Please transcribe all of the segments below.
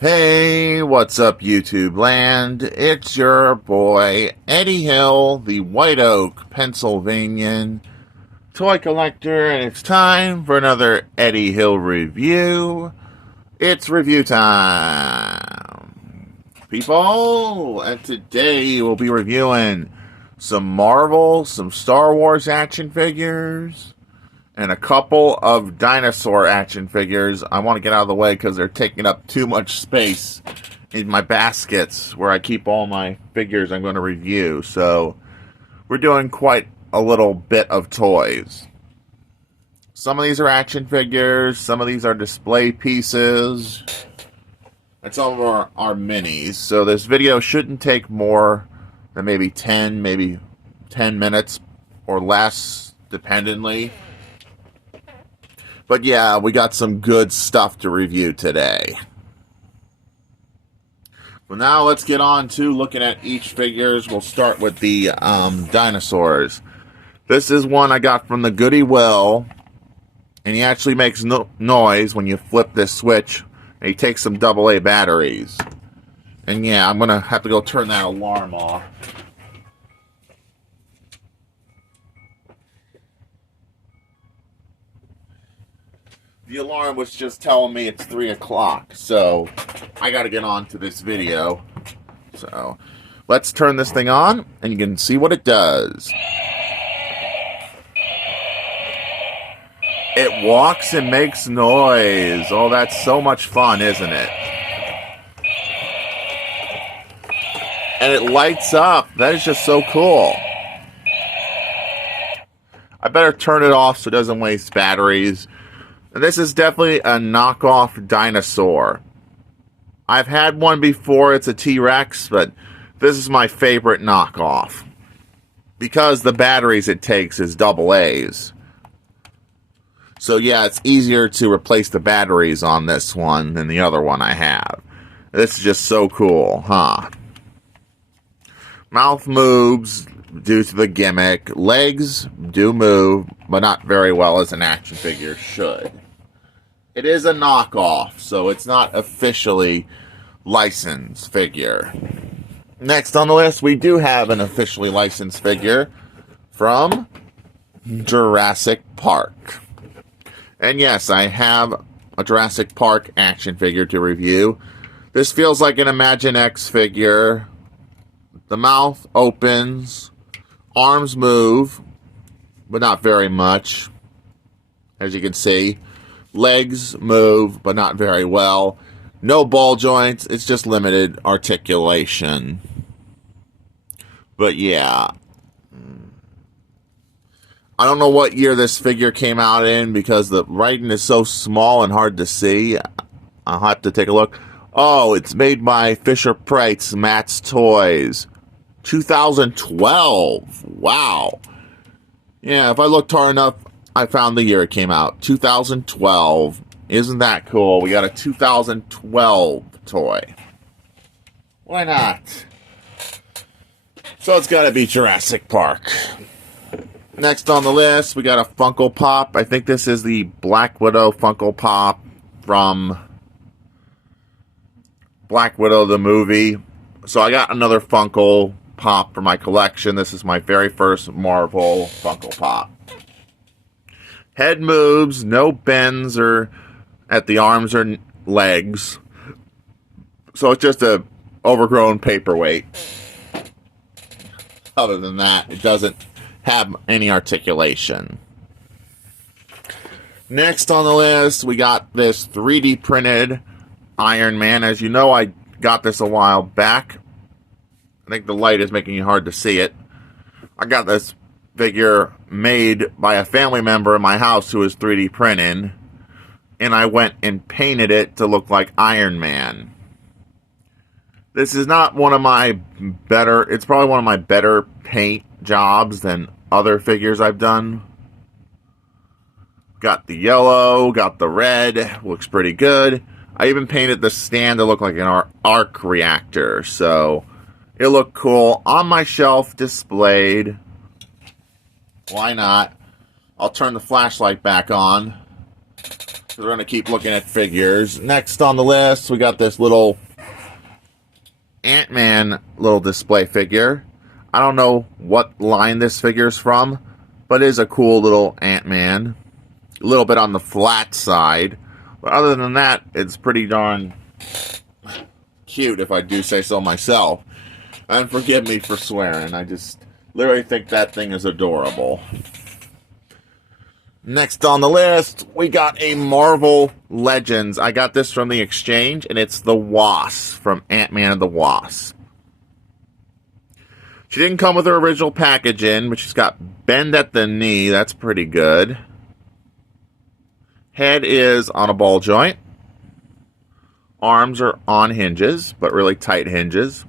Hey, what's up, YouTube land? It's your boy, Eddie Hill, the White Oak, Pennsylvanian toy collector, and it's time for another Eddie Hill review. It's review time, people, and today we'll be reviewing some Marvel, some Star Wars action figures, and a couple of dinosaur action figures. I want to get out of the way because they're taking up too much space in my baskets where I keep all my figures I'm going to review. So we're doing quite a little bit of toys. Some of these are action figures, some of these are display pieces, and some of them are minis. So this video shouldn't take more than maybe 10 minutes or less, dependently. But yeah, we got some good stuff to review today. Well, now let's get on to looking at each figures. We'll start with the dinosaurs. This is one I got from the Goodwill, and he actually makes noise when you flip this switch, and he takes some AA batteries. And yeah, I'm going to have to go turn that alarm off. The alarm was just telling me it's 3 o'clock, so I gotta get on to this video. So, let's turn this thing on, and you can see what it does. It walks and makes noise. Oh, that's so much fun, isn't it? And it lights up. That is just so cool. I better turn it off so it doesn't waste batteries. This is definitely a knockoff dinosaur. I've had one before, it's a T-Rex, but this is my favorite knockoff. Because the batteries it takes is AA's. So yeah, it's easier to replace the batteries on this one than the other one I have. This is just so cool, huh? Mouth moves due to the gimmick. Legs do move, but not very well as an action figure should. It is a knockoff, so it's not officially licensed figure. Next on the list, we do have an officially licensed figure from Jurassic Park. And yes, I have a Jurassic Park action figure to review. This feels like an Imaginext figure. The mouth opens, arms move, but not very much, as you can see. Legs move, but not very well. No ball joints, it's just limited articulation. But yeah. I don't know what year this figure came out in because the writing is so small and hard to see. I'll have to take a look. Oh, it's made by Fisher-Price Matt's Toys. 2012. Wow. Yeah, if I looked hard enough, I found the year it came out. 2012. Isn't that cool? We got a 2012 toy. Why not? So it's got to be Jurassic Park. Next on the list, we got a Funko Pop. I think this is the Black Widow Funko Pop from Black Widow the movie. So I got another Funko Pop for my collection. This is my very first Marvel Funko Pop. Head moves, no bends or at the arms or legs. So it's just a overgrown paperweight. Other than that, it doesn't have any articulation. Next on the list, we got this 3D printed Iron Man. As you know, I got this a while back. I think the light is making it hard to see it. I got this figure made by a family member in my house who was 3D printing, and I went and painted it to look like Iron Man. This is not one of my better, it's probably one of my better paint jobs than other figures I've done. Got the yellow, got the red, looks pretty good. I even painted the stand to look like an arc reactor, so it looked cool. On my shelf, displayed. Why not? I'll turn the flashlight back on. We're going to keep looking at figures. Next on the list, we got this little Ant-Man little display figure. I don't know what line this figure's from, but it is a cool little Ant-Man. A little bit on the flat side. But other than that, it's pretty darn cute, if I do say so myself. And forgive me for swearing. I just literally think that thing is adorable. Next on the list, we got a Marvel Legends. I got this from the exchange, and it's the Wasp from Ant-Man and the Wasp. She didn't come with her original packaging, but she's got bend at the knee. That's pretty good. Head is on a ball joint. Arms are on hinges, but really tight hinges.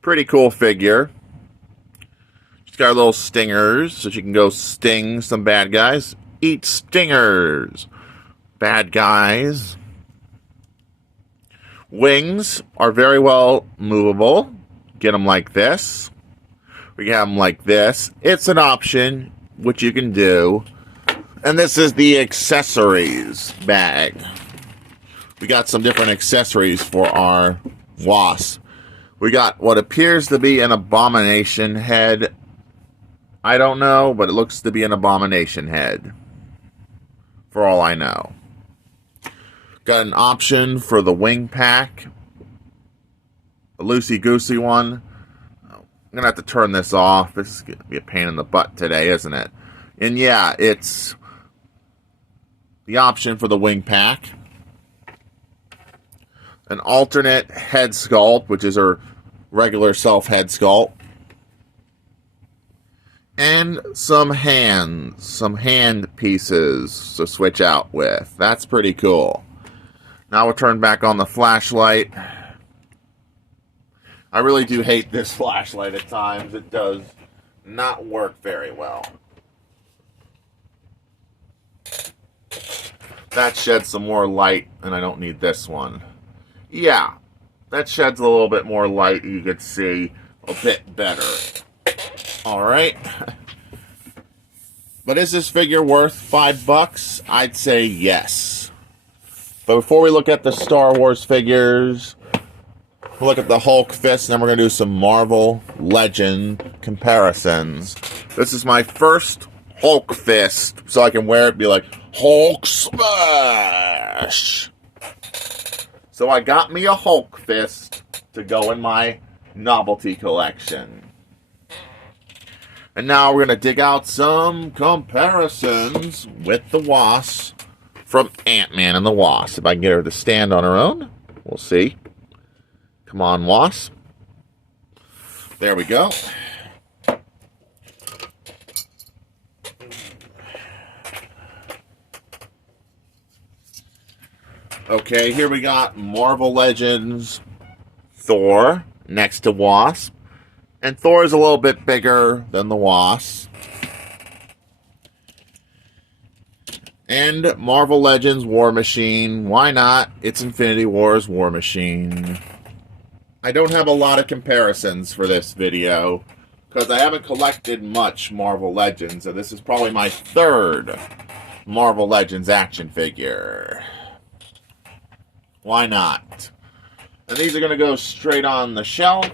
Pretty cool figure. She's got her little stingers, so she can go sting some bad guys. Eat stingers, bad guys. Wings are very well movable. Get them like this. We have them like this. It's an option, which you can do. And this is the accessories bag. We got some different accessories for our Wasp. We got what appears to be an Abomination head. I don't know, but it looks to be an Abomination head. For all I know. Got an option for the wing pack. A loosey-goosey one. I'm going to have to turn this off. This is going to be a pain in the butt today, isn't it? And yeah, it's the option for the wing pack. An alternate head sculpt, which is her regular self-head sculpt. And some hand pieces to switch out with. That's pretty cool. Now we'll turn back on the flashlight. I really do hate this flashlight at times. It does not work very well. That sheds some more light, and I don't need this one. Yeah, that sheds a little bit more light. You could see a bit better. Alright. But is this figure worth $5? I'd say yes. But before we look at the Star Wars figures, we'll look at the Hulk fist, and then we're going to do some Marvel Legend comparisons. This is my first Hulk fist, so I can wear it and be like, Hulk smash! So I got me a Hulk fist to go in my novelty collection. And now we're going to dig out some comparisons with the Wasp from Ant-Man and the Wasp. If I can get her to stand on her own, we'll see. Come on, Wasp. There we go. Okay, here we got Marvel Legends Thor next to Wasp. And Thor is a little bit bigger than the Wasp. And Marvel Legends War Machine. Why not? It's Infinity War's War Machine. I don't have a lot of comparisons for this video, because I haven't collected much Marvel Legends, and this is probably my third Marvel Legends action figure. Why not? And these are going to go straight on the shelf.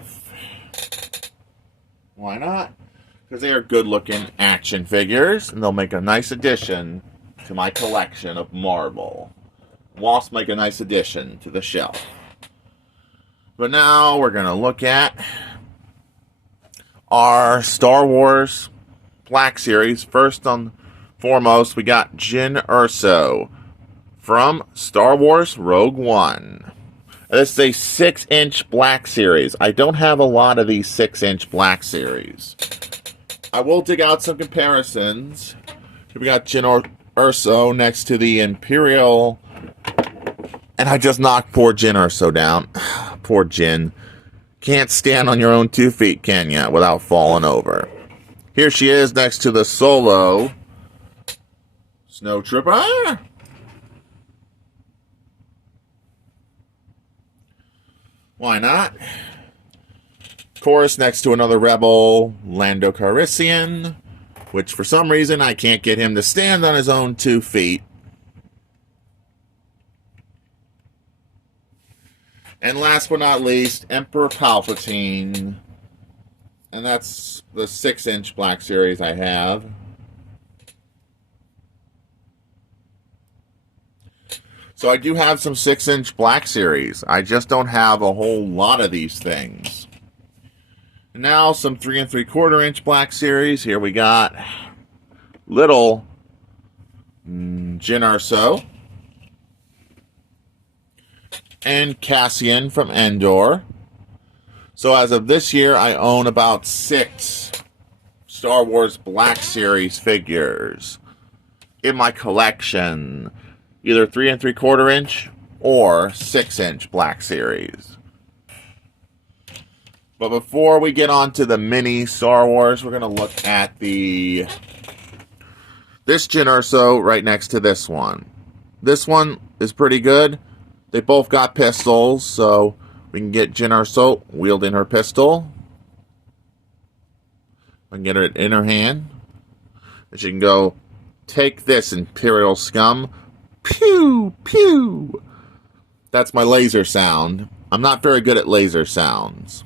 Why not? Because they are good-looking action figures, and they'll make a nice addition to my collection of Marvel. Wasp make a nice addition to the shelf. But now we're going to look at our Star Wars Black Series. First and foremost, we got Jyn Erso from Star Wars Rogue One. This is a 6-inch Black Series. I don't have a lot of these 6-inch Black Series. I will dig out some comparisons. Here we got Jyn Erso next to the Imperial. And I just knocked poor Jyn Erso down. Poor Jyn. Can't stand on your own 2 feet, can ya, without falling over. Here she is next to the Solo Snow Trooper. Why not? Of course, next to another Rebel, Lando Calrissian. which for some reason I can't get him to stand on his own 2 feet. And last but not least, Emperor Palpatine. And that's the 6-inch Black Series I have. So I do have some 6-inch Black Series. I just don't have a whole lot of these things. And now some 3 3/4-inch Black Series. Here we got little Jyn Erso and Cassian from Endor. So as of this year, I own about 6 Star Wars Black Series figures in my collection. Either 3 3/4-inch or 6-inch Black Series. But before we get on to the mini Star Wars, we're going to look at this Jyn Erso right next to this one. This one is pretty good. They both got pistols, so we can get Jyn Erso wielding her pistol. I can get it in her hand. And she can go, "Take this, Imperial scum." Pew, pew. That's my laser sound. I'm not very good at laser sounds.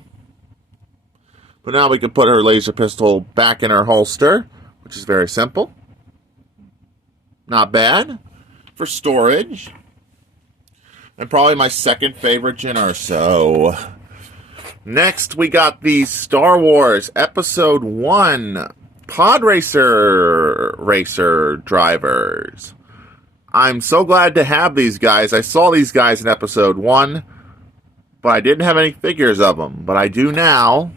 But now we can put her laser pistol back in her holster, which is very simple. Not bad. For storage. And probably my second favorite Jyn Erso. Next, we got the Star Wars Episode 1 Pod Racer drivers. I'm so glad to have these guys. I saw these guys in Episode 1, but I didn't have any figures of them. But I do now.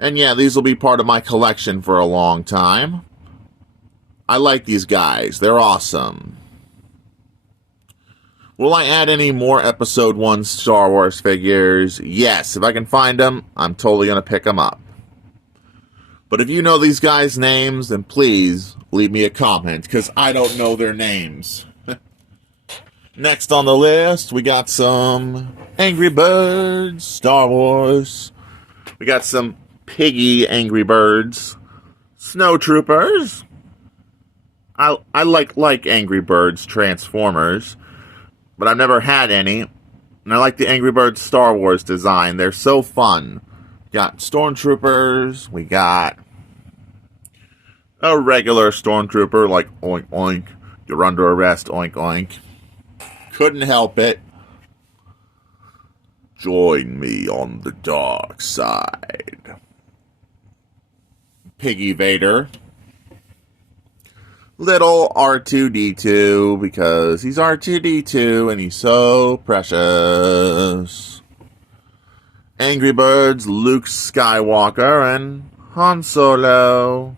And yeah, these will be part of my collection for a long time. I like these guys. They're awesome. Will I add any more Episode 1 Star Wars figures? Yes, if I can find them, I'm totally going to pick them up. But if you know these guys' names, then please leave me a comment, because I don't know their names. Next on the list, we got some Angry Birds Star Wars. We got some Piggy Angry Birds. Snow Troopers. I like Angry Birds Transformers, but I've never had any. And I like the Angry Birds Star Wars design. They're so fun. We got Stormtroopers. We got a regular Stormtrooper, like oink oink. You're under arrest, oink oink. Couldn't help it. Join me on the dark side. Piggy Vader. Little R2-D2, because he's R2-D2 and he's so precious. Angry Birds, Luke Skywalker, and Han Solo.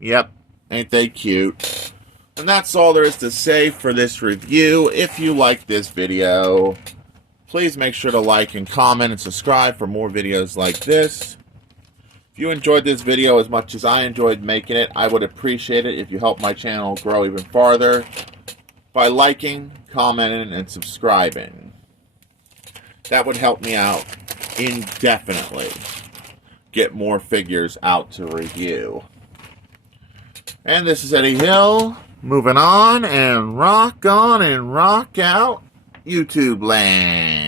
Yep, ain't they cute? And that's all there is to say for this review. If you like this video, please make sure to like and comment and subscribe for more videos like this. If you enjoyed this video as much as I enjoyed making it, I would appreciate it if you help my channel grow even farther by liking, commenting, and subscribing. That would help me out indefinitely. Get more figures out to review. And this is Eddie Hill, moving on and rock out YouTube land.